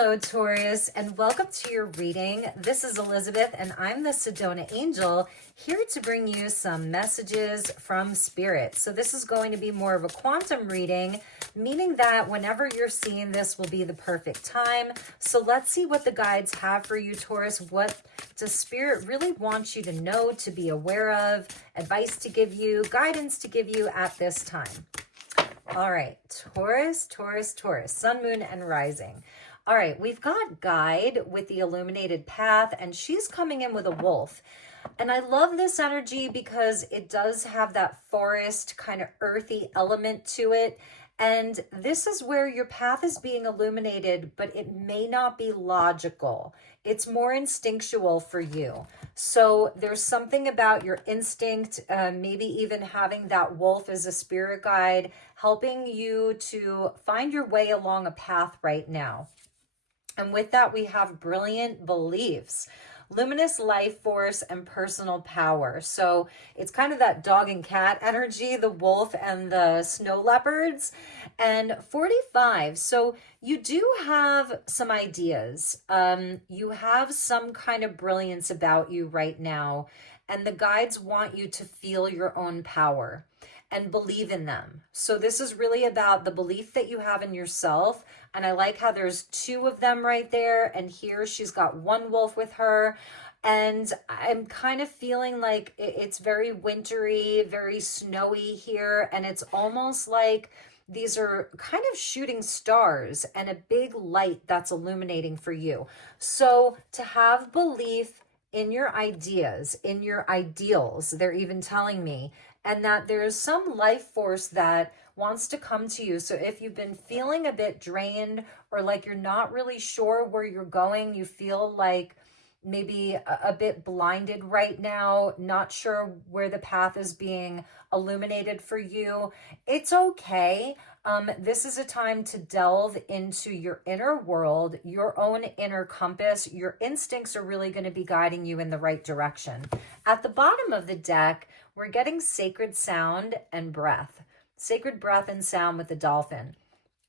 Hello, Taurus, and welcome to your reading. This is Elizabeth, and I'm the Sedona Angel, here to bring you some messages from Spirit. So this is going to be more of a quantum reading, meaning that whenever you're seeing this will be the perfect time. So let's see what the guides have for you, Taurus. What does Spirit really want you to know, to be aware of, advice to give you, guidance to give you at this time? All right, Taurus, Sun, Moon, and Rising. All right, we've got Guide with the illuminated path, and she's coming in with a wolf. And I love this energy because it does have that forest kind of earthy element to it. And this is where your path is being illuminated, but it may not be logical. It's more instinctual for you. So there's something about your instinct, maybe even having that wolf as a spirit guide, helping you to find your way along a path right now. And with that, we have brilliant beliefs, luminous life force, and personal power. So it's kind of that dog and cat energy, the wolf and the snow leopards. And 45. So you do have some ideas. You have some kind of brilliance about you right now. And the guides want you to feel your own power and believe in them. So this is really about the belief that you have in yourself. And I like how there's two of them right there. And here she's got one wolf with her. And I'm kind of feeling like it's very wintry, very snowy here. And it's almost like these are kind of shooting stars and a big light that's illuminating for you. So to have belief in your ideas, in your ideals, they're even telling me, and that there's some life force that wants to come to you. So if you've been feeling a bit drained or like you're not really sure where you're going, you feel like maybe a bit blinded right now, not sure where the path is being illuminated for you, it's okay. This is a time to delve into your inner world, your own inner compass. Your instincts are really going to be guiding you in the right direction. At the bottom of the deck, we're getting sacred sound and breath. Sacred breath and sound with the dolphin.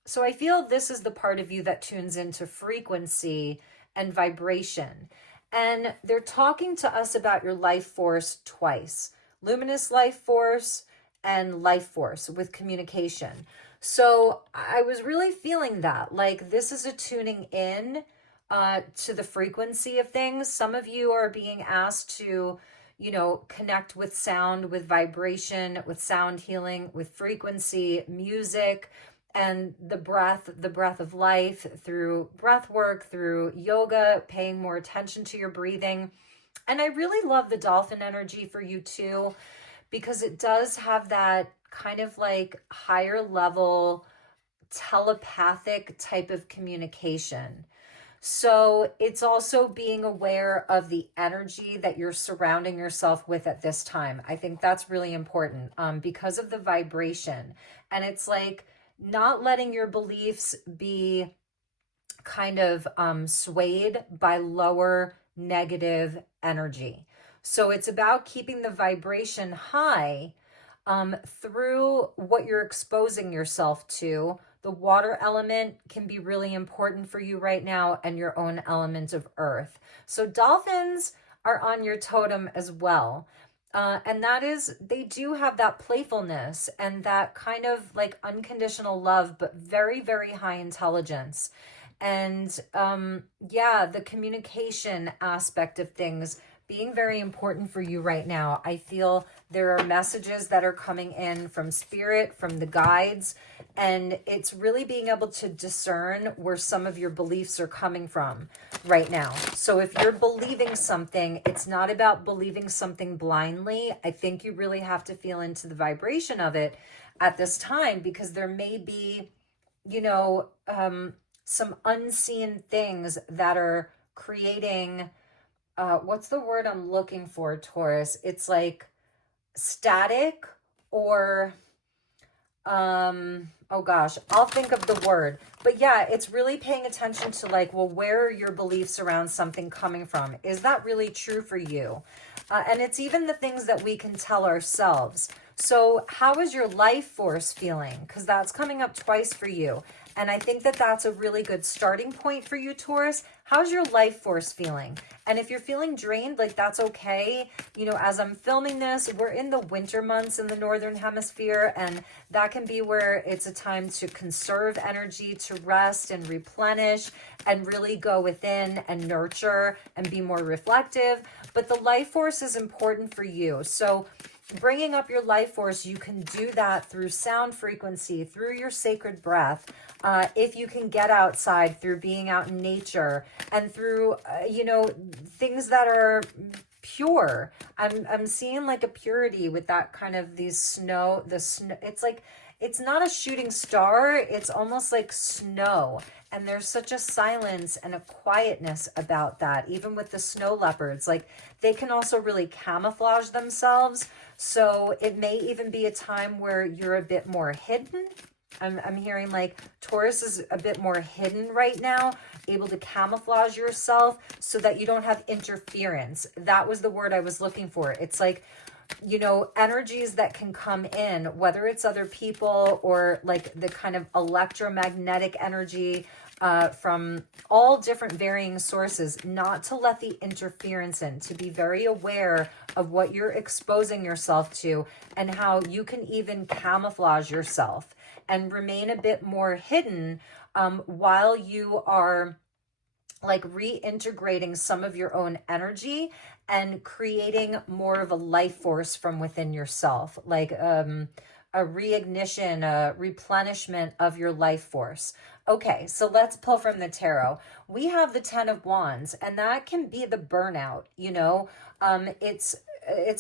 So I feel this is the part of you that tunes into frequency and vibration. And they're talking to us about your life force twice. Luminous life force and life force with communication. So I was really feeling that, like this is a tuning in to the frequency of things. Some of you are being asked to, connect with sound, with vibration, with sound healing, with frequency, music, and the breath of life through breath work, through yoga, paying more attention to your breathing. And I really love the dolphin energy for you too, because it does have that kind of like higher level telepathic type of communication. So it's also being aware of the energy that you're surrounding yourself with at this time. I think that's really important because of the vibration. And it's like not letting your beliefs be kind of swayed by lower negative energy. So it's about keeping the vibration high through what you're exposing yourself to. The water element can be really important for you right now, and your own element of earth. So dolphins are on your totem as well. And that is, they do have that playfulness and that kind of like unconditional love, but very, very high intelligence. And the communication aspect of things being very important for you right now. I feel there are messages that are coming in from spirit, from the guides, and it's really being able to discern where some of your beliefs are coming from right now. So if you're believing something, it's not about believing something blindly. I think you really have to feel into the vibration of it at this time, because there may be, some unseen things that are creating what's the word I'm looking for, Taurus? It's like static or, oh gosh, I'll think of the word. But yeah, it's really paying attention to like, well, where are your beliefs around something coming from? Is that really true for you? And it's even the things that we can tell ourselves. So how is your life force feeling? Because that's coming up twice for you. And I think that that's a really good starting point for you, Taurus. How's your life force feeling? And if you're feeling drained, like that's okay. You know, as I'm filming this, we're in the winter months in the Northern Hemisphere, and that can be where it's a time to conserve energy, to rest and replenish, and really go within and nurture and be more reflective. But the life force is important for you. So bringing up your life force, you can do that through sound frequency, through your sacred breath. If you can get outside, through being out in nature, and through, things that are pure. I'm seeing like a purity with that kind of the snow. It's like, it's not a shooting star. It's almost like snow. And there's such a silence and a quietness about that. Even with the snow leopards, like they can also really camouflage themselves. So it may even be a time where you're a bit more hidden. I'm hearing like Taurus is a bit more hidden right now, able to camouflage yourself so that you don't have interference. That was the word I was looking for. It's like, energies that can come in, whether it's other people or like the kind of electromagnetic energy from all different varying sources, not to let the interference in, to be very aware of what you're exposing yourself to and how you can even camouflage yourself and remain a bit more hidden while you are like reintegrating some of your own energy and creating more of a life force from within yourself, like a reignition, a replenishment of your life force. Okay, so let's pull from the tarot. We have the 10 of Wands, and that can be the burnout, it's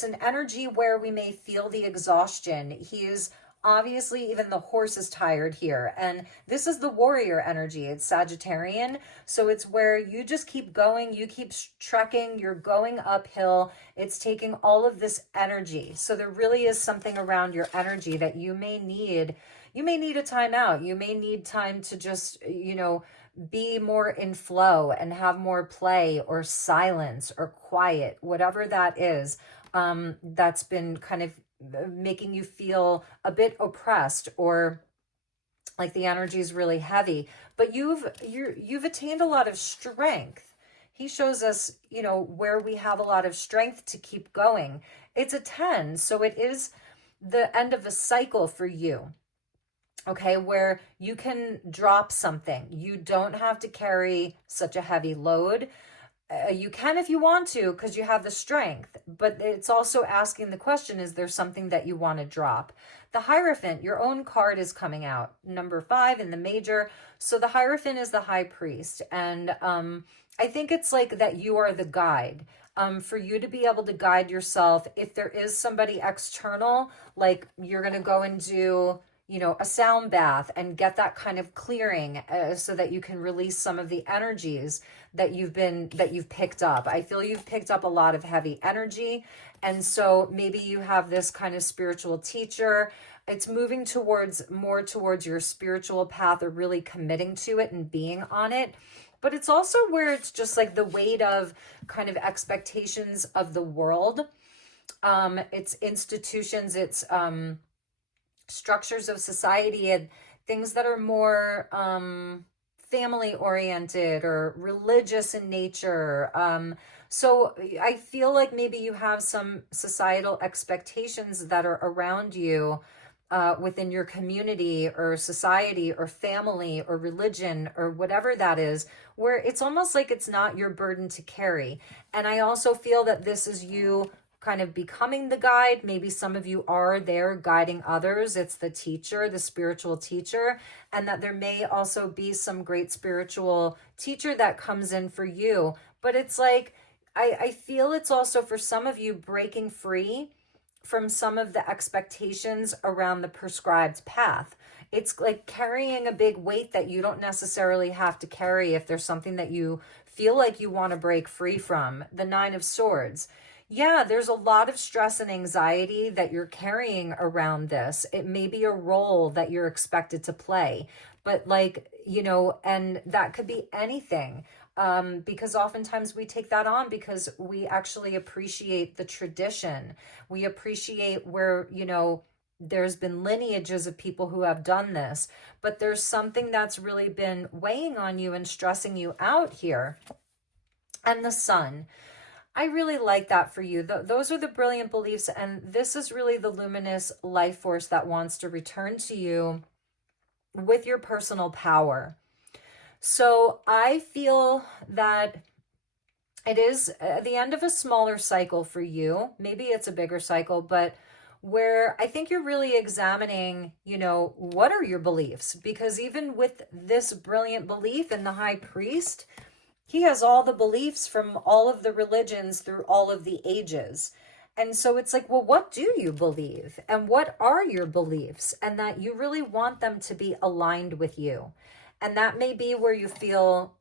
an energy where we may feel the exhaustion. He's obviously, even the horse is tired here. And this is the warrior energy. It's Sagittarian. So it's where you just keep going. You keep trekking. You're going uphill. It's taking all of this energy. So there really is something around your energy that you may need. You may need a timeout. You may need time to just, be more in flow and have more play or silence or quiet, whatever that is. That's been kind of making you feel a bit oppressed or like the energy is really heavy, but you've attained a lot of strength. He shows us, where we have a lot of strength to keep going. It's a 10, so it is the end of a cycle for you. Okay, where you can drop something. You don't have to carry such a heavy load. You can if you want to because you have the strength, but it's also asking the question, is there something that you want to drop? The Hierophant, your own card is coming out, number 5 in the major. So the Hierophant is the high priest. And I think it's like that you are the guide. For you to be able to guide yourself, if there is somebody external, like you're going to go and do a sound bath and get that kind of clearing so that you can release some of the energies that you've picked up. I feel you've picked up a lot of heavy energy. And so maybe you have this kind of spiritual teacher. It's moving more towards your spiritual path or really committing to it and being on it. But it's also where it's just like the weight of kind of expectations of the world. It's institutions, it's structures of society and things that are more family oriented or religious in nature. So I feel like maybe you have some societal expectations that are around you within your community or society or family or religion or whatever that is, where it's almost like it's not your burden to carry. And I also feel that this is you kind of becoming the guide. Maybe some of you are there guiding others. It's the teacher, the spiritual teacher, and that there may also be some great spiritual teacher that comes in for you. But it's like, I feel it's also for some of you breaking free from some of the expectations around the prescribed path. It's like carrying a big weight that you don't necessarily have to carry if there's something that you feel like you want to break free from. The 9 of Swords. Yeah, there's a lot of stress and anxiety that you're carrying around this. It may be a role that you're expected to play, but and that could be anything. Because oftentimes we take that on because we actually appreciate the tradition. We appreciate where, there's been lineages of people who have done this, but there's something that's really been weighing on you and stressing you out here. And the sun. I really like that for you. Those are the brilliant beliefs, and this is really the luminous life force that wants to return to you with your personal power. So I feel that it is the end of a smaller cycle for you. Maybe it's a bigger cycle, but where I think you're really examining, what are your beliefs? Because even with this brilliant belief in the high priest, he has all the beliefs from all of the religions through all of the ages. And so it's like, well, what do you believe? And what are your beliefs? And that you really want them to be aligned with you. And that may be where you feel,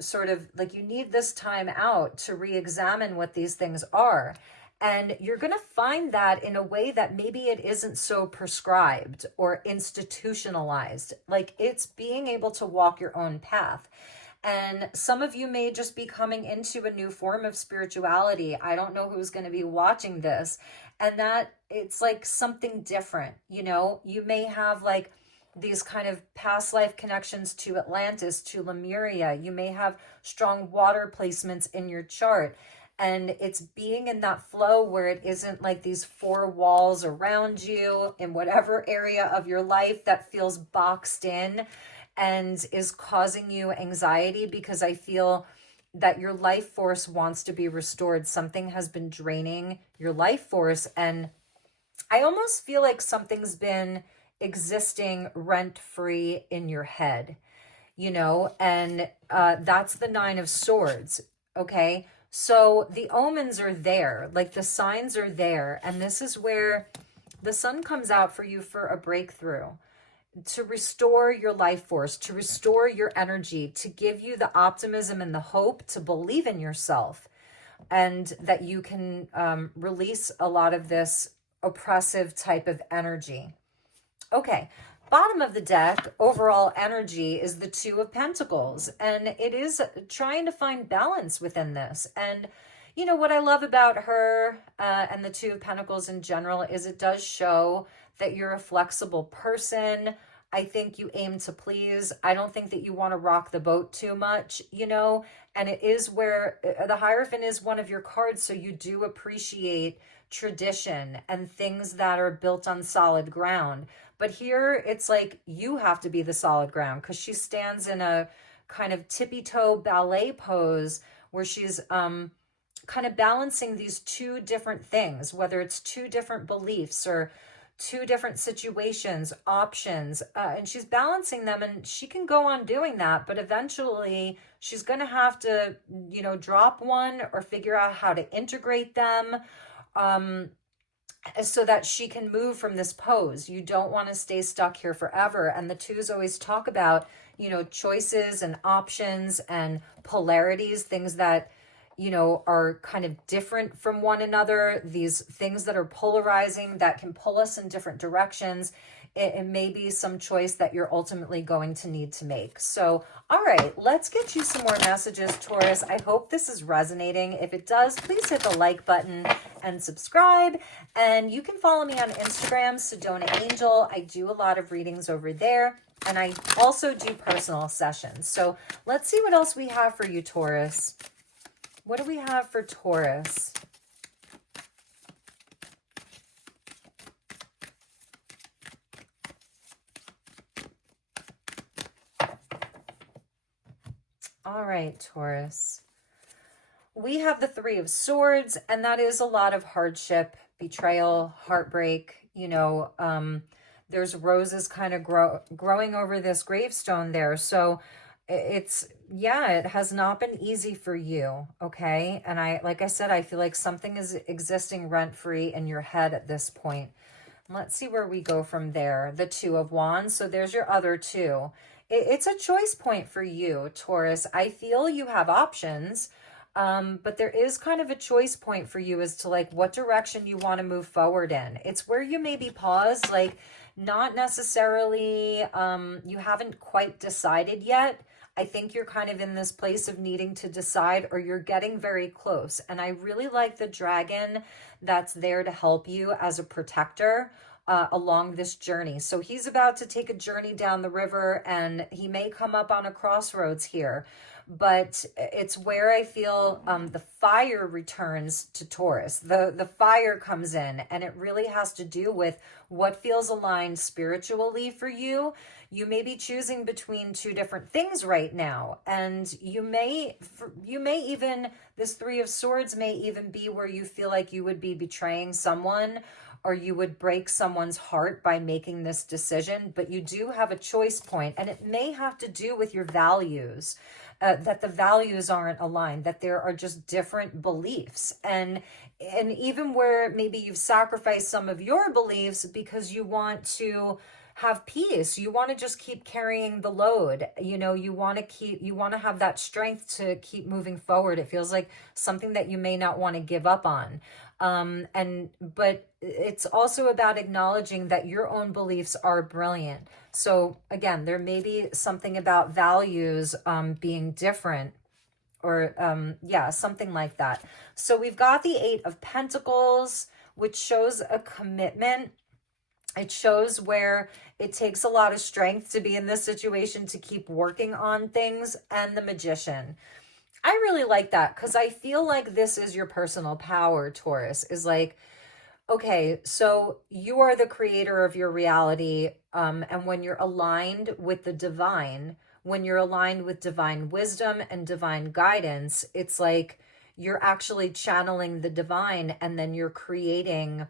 sort of like you need this time out to re-examine what these things are. And you're going to find that in a way that maybe it isn't so prescribed or institutionalized. Like it's being able to walk your own path. And some of you may just be coming into a new form of spirituality. I don't know who's going to be watching this. And that it's like something different. You may have like these kind of past life connections to Atlantis, to Lemuria. You may have strong water placements in your chart. And it's being in that flow where it isn't like these four walls around you in whatever area of your life that feels boxed in and is causing you anxiety, because I feel that your life force wants to be restored. Something has been draining your life force. And I almost feel like something's been existing rent-free in your head, and that's the Nine of Swords. Okay. So the omens are there, like the signs are there. And this is where the sun comes out for you for a breakthrough, to restore your life force, to restore your energy, to give you the optimism and the hope to believe in yourself, and that you can release a lot of this oppressive type of energy. Okay, bottom of the deck, overall energy is the Two of Pentacles, and it is trying to find balance within this. And what I love about her and the Two of Pentacles in general is it does show that you're a flexible person. I think you aim to please. I don't think that you want to rock the boat too much, and it is where the Hierophant is one of your cards. So you do appreciate tradition and things that are built on solid ground. But here it's like you have to be the solid ground, because she stands in a kind of tippy-toe ballet pose where she's kind of balancing these two different things, whether it's two different beliefs or two different situations, options, and she's balancing them, and she can go on doing that, but eventually she's going to have to, drop one or figure out how to integrate them, so that she can move from this pose. You don't want to stay stuck here forever. And the twos always talk about, choices and options and polarities, things that, are kind of different from one another, these things that are polarizing that can pull us in different directions. It may be some choice that you're ultimately going to need to make. So, all right, let's get you some more messages, Taurus. I hope this is resonating. If it does, please hit the like button and subscribe. And you can follow me on Instagram, Sedona Angel. I do a lot of readings over there. And I also do personal sessions. So let's see what else we have for you, Taurus. What do we have for Taurus? All right, Taurus. We have the Three of Swords, and that is a lot of hardship, betrayal, heartbreak. There's roses kind of growing over this gravestone there. So it has not been easy for you, okay? And like I said, I feel like something is existing rent-free in your head at this point. Let's see where we go from there. The Two of Wands. So there's your other two. It's a choice point for you, Taurus. I feel you have options, but there is kind of a choice point for you as to like what direction you want to move forward in. It's where you maybe pause, like not necessarily, you haven't quite decided yet. I think you're kind of in this place of needing to decide, or you're getting very close. And I really like the dragon that's there to help you as a protector. along this journey. So he's about to take a journey down the river, and he may come up on a crossroads here, but it's where I feel the fire returns to Taurus. The fire comes in, and it really has to do with what feels aligned spiritually for you. You may be choosing between two different things right now, and you may even, this Three of Swords may even be where you feel like you would be betraying someone, or you would break someone's heart by making this decision, but you do have a choice point, and it may have to do with your values, that the values aren't aligned, that there are just different beliefs. And even where maybe you've sacrificed some of your beliefs because you want to have peace, you want to just keep carrying the load, you want to have that strength to keep moving forward. It feels like something that you may not want to give up on. But it's also about acknowledging that your own beliefs are brilliant. So again, there may be something about values being different, or something like that. So we've got the Eight of Pentacles, which shows a commitment. It shows where it takes a lot of strength to be in this situation, to keep working on things. And the Magician. I really like that, because I feel like this is your personal power, Taurus, is like, okay, so you are the creator of your reality. And when you're aligned with the divine, when you're aligned with divine wisdom and divine guidance, it's like you're actually channeling the divine, and then you're creating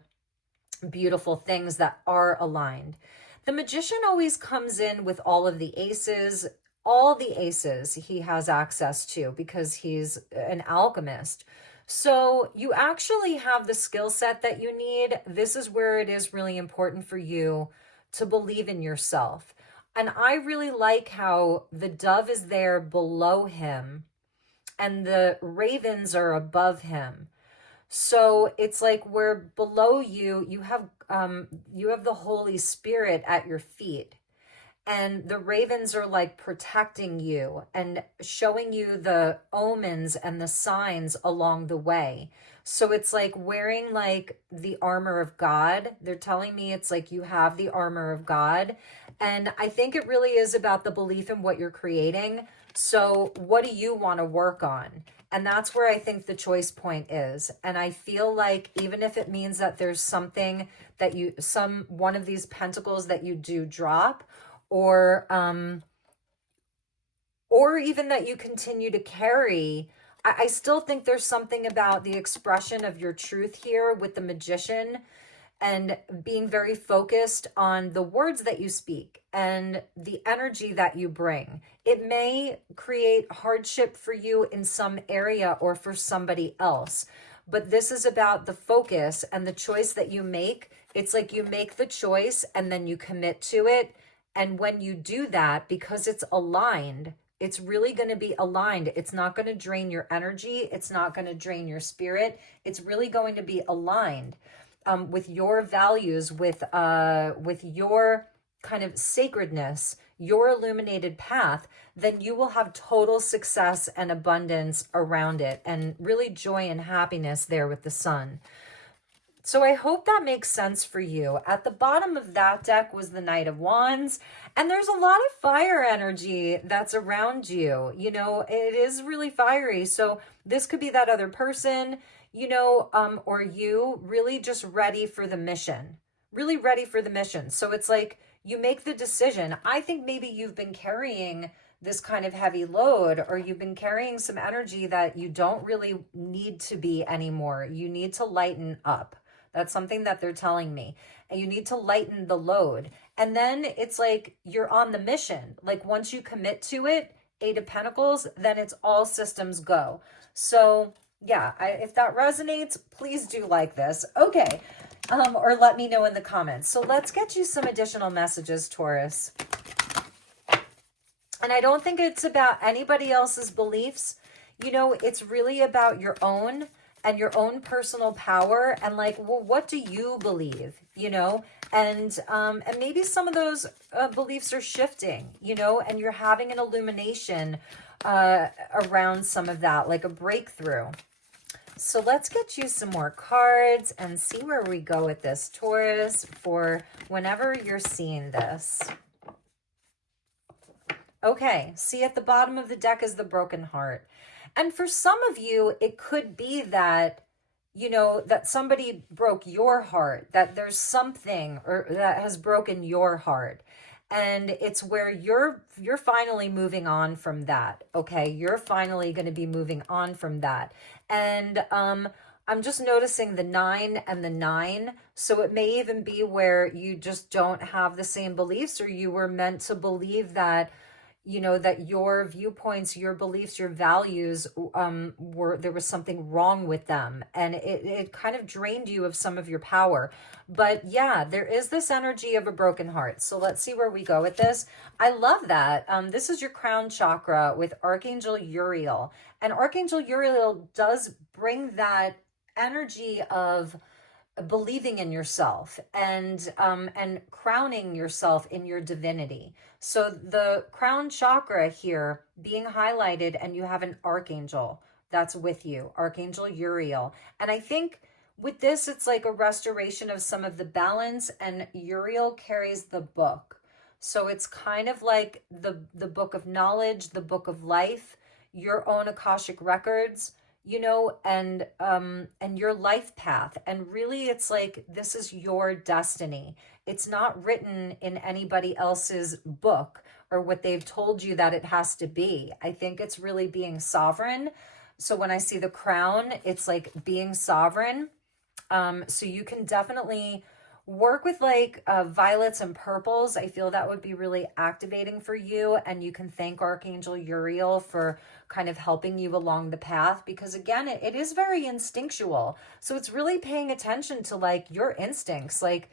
beautiful things that are aligned. The Magician always comes in with all of the aces. All the aces he has access to because he's an alchemist. So you actually have the skill set that you need. This is where it is really important for you to believe in yourself. And I really like how the dove is there below him and the ravens are above him. So it's like where below you, you have the Holy Spirit at your feet. And the ravens are like protecting you and showing you the omens and the signs along the way. So it's like wearing like the armor of God. They're telling me it's like you have the armor of God. And I think it really is about the belief in what you're creating. So what do you want to work on? And that's where I think the choice point is. And I feel like even if it means that there's something that one of these pentacles that you do drop, or even that you continue to carry, I still think there's something about the expression of your truth here with the Magician, and being very focused on the words that you speak and the energy that you bring. It may create hardship for you in some area or for somebody else, but this is about the focus and the choice that you make. It's like you make the choice and then you commit to it. And when you do that, because it's aligned, it's really going to be aligned. It's not going to drain your energy. It's not going to drain your spirit. It's really going to be aligned with your values, with your kind of sacredness, your illuminated path. Then you will have total success and abundance around it, and really joy and happiness there with the sun. So I hope that makes sense for you. At the bottom of that deck was the Knight of Wands, and there's a lot of fire energy that's around you. It is really fiery. So this could be that other person, or you really just ready for the mission, really ready for the mission. So it's like you make the decision. I think maybe you've been carrying this kind of heavy load, or you've been carrying some energy that you don't really need to be anymore. You need to lighten up. That's something that they're telling me. And you need to lighten the load. And then it's like you're on the mission. Like once you commit to it, Eight of Pentacles, then it's all systems go. So yeah, if that resonates, please do like this. Okay. Or let me know in the comments. So let's get you some additional messages, Taurus. And I don't think it's about anybody else's beliefs. It's really about your own and your own personal power, and like, well, what do you believe, and maybe some of those beliefs are shifting, and you're having an illumination around some of that, like a breakthrough. So let's get you some more cards and see where we go with this, Taurus, for whenever you're seeing this. Okay, see at the bottom of the deck is the broken heart. And for some of you, it could be that, you know, that somebody broke your heart, that there's something or that has broken your heart. And it's where you're finally moving on from that. Okay, you're finally going to be moving on from that. And I'm just noticing the 9 and the 9. So it may even be where you just don't have the same beliefs, or you were meant to believe that, you know, that your viewpoints, your beliefs, your values, were, there was something wrong with them, and it kind of drained you of some of your power. But yeah, there is this energy of a broken heart. So let's see where we go with this. I love that. This is your crown chakra with Archangel Uriel, and Archangel Uriel does bring that energy of believing in yourself and crowning yourself in your divinity. So the crown chakra here being highlighted, and you have an archangel that's with you, Archangel Uriel. And I think with this, it's like a restoration of some of the balance, and Uriel carries the book. So it's kind of like the book of knowledge, the book of life, your own Akashic records, you know, and your life path. And really it's like this is your destiny. It's not written in anybody else's book or what they've told you that it has to be. I think it's really being sovereign. So when I see the crown, it's like being sovereign. So you can definitely work with like violets and purples. I feel that would be really activating for you. And you can thank Archangel Uriel for kind of helping you along the path, because again, it is very instinctual. So it's really paying attention to like your instincts. Like,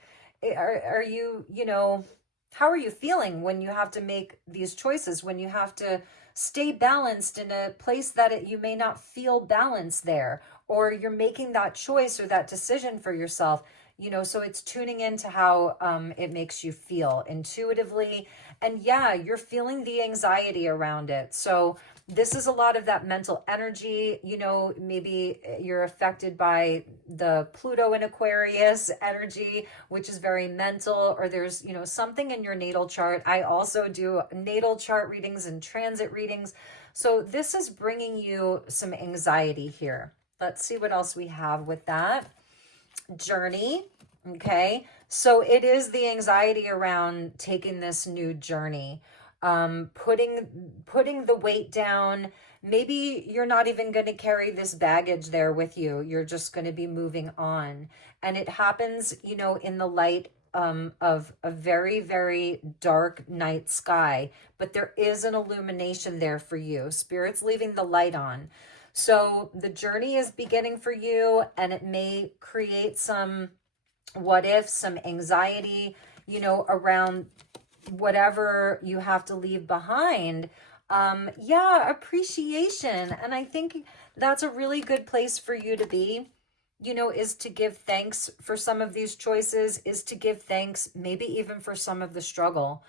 are you, you know, how are you feeling when you have to make these choices, when you have to stay balanced in a place that you may not feel balanced there, or you're making that choice or that decision for yourself, you know? So it's tuning into how it makes you feel intuitively. And yeah, you're feeling the anxiety around it. So this is a lot of that mental energy. You know, maybe you're affected by the Pluto in Aquarius energy, which is very mental, or there's, you know, something in your natal chart. I also do natal chart readings and transit readings. So this is bringing you some anxiety here. Let's see what else we have with that. Journey. Okay. So it is the anxiety around taking this new journey, putting the weight down. Maybe you're not even going to carry this baggage there with you. You're just going to be moving on. And it happens, you know, in the light of a very, very dark night sky, but there is an illumination there for you. Spirit's leaving the light on. So the journey is beginning for you, and it may create some what if, some anxiety, you know, around whatever you have to leave behind. Yeah, appreciation. And I think that's a really good place for you to be, you know, is to give thanks for some of these choices, is to give thanks maybe even for some of the struggle.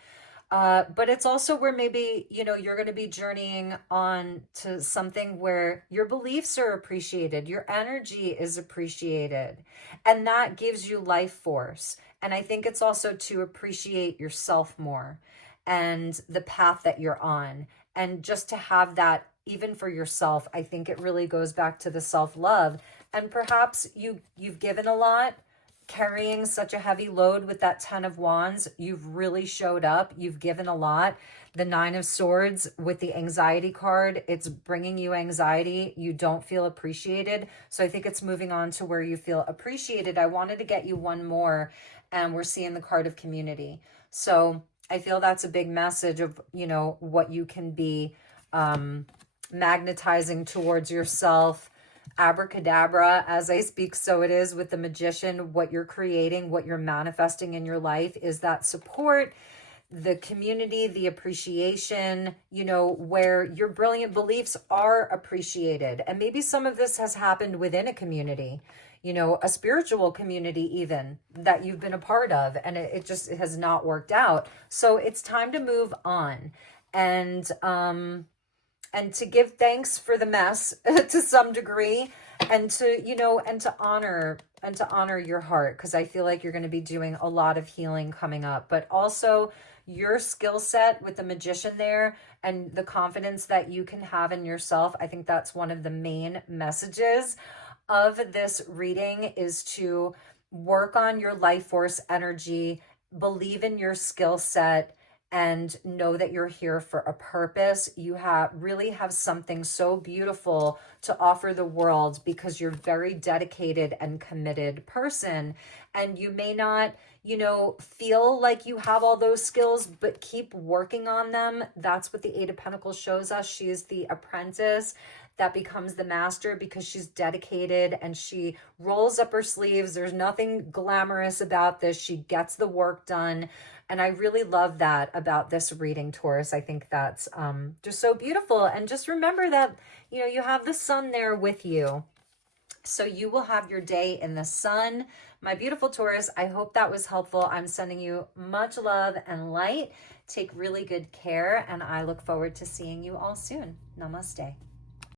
But it's also where maybe, you know, you're going to be journeying on to something where your beliefs are appreciated, your energy is appreciated, and that gives you life force. And I think it's also to appreciate yourself more and the path that you're on. And just to have that even for yourself, I think it really goes back to the self-love. And perhaps you've given a lot, carrying such a heavy load with that 10 of wands. You've really showed up, you've given a lot. The 9 of swords with the anxiety card, it's bringing you anxiety. You don't feel appreciated. So I think it's moving on to where you feel appreciated. I wanted to get you one more, and we're seeing the card of community. So I feel that's a big message of, you know, what you can be magnetizing towards yourself. Abracadabra, as I speak, so it is with the magician. What you're creating, what you're manifesting in your life is that support, the community, the appreciation, you know, where your brilliant beliefs are appreciated. And maybe some of this has happened within a community, you know, a spiritual community even that you've been a part of, and it just has not worked out. So it's time to move on. And to give thanks for the mess to some degree, and to, you know, and to honor your heart, because I feel like you're going to be doing a lot of healing coming up, but also your skill set with the magician there and the confidence that you can have in yourself. I think that's one of the main messages of this reading, is to work on your life force energy, believe in your skill set, and know that you're here for a purpose. You really have something so beautiful to offer the world, because you're a very dedicated and committed person. And you may not, you know, feel like you have all those skills, but keep working on them. That's what the Eight of Pentacles shows us. She is the apprentice that becomes the master, because she's dedicated and she rolls up her sleeves. There's nothing glamorous about this. She gets the work done. And I really love that about this reading, Taurus. I think that's just so beautiful. And just remember that, you know, you have the sun there with you. So you will have your day in the sun. My beautiful Taurus, I hope that was helpful. I'm sending you much love and light. Take really good care, and I look forward to seeing you all soon. Namaste.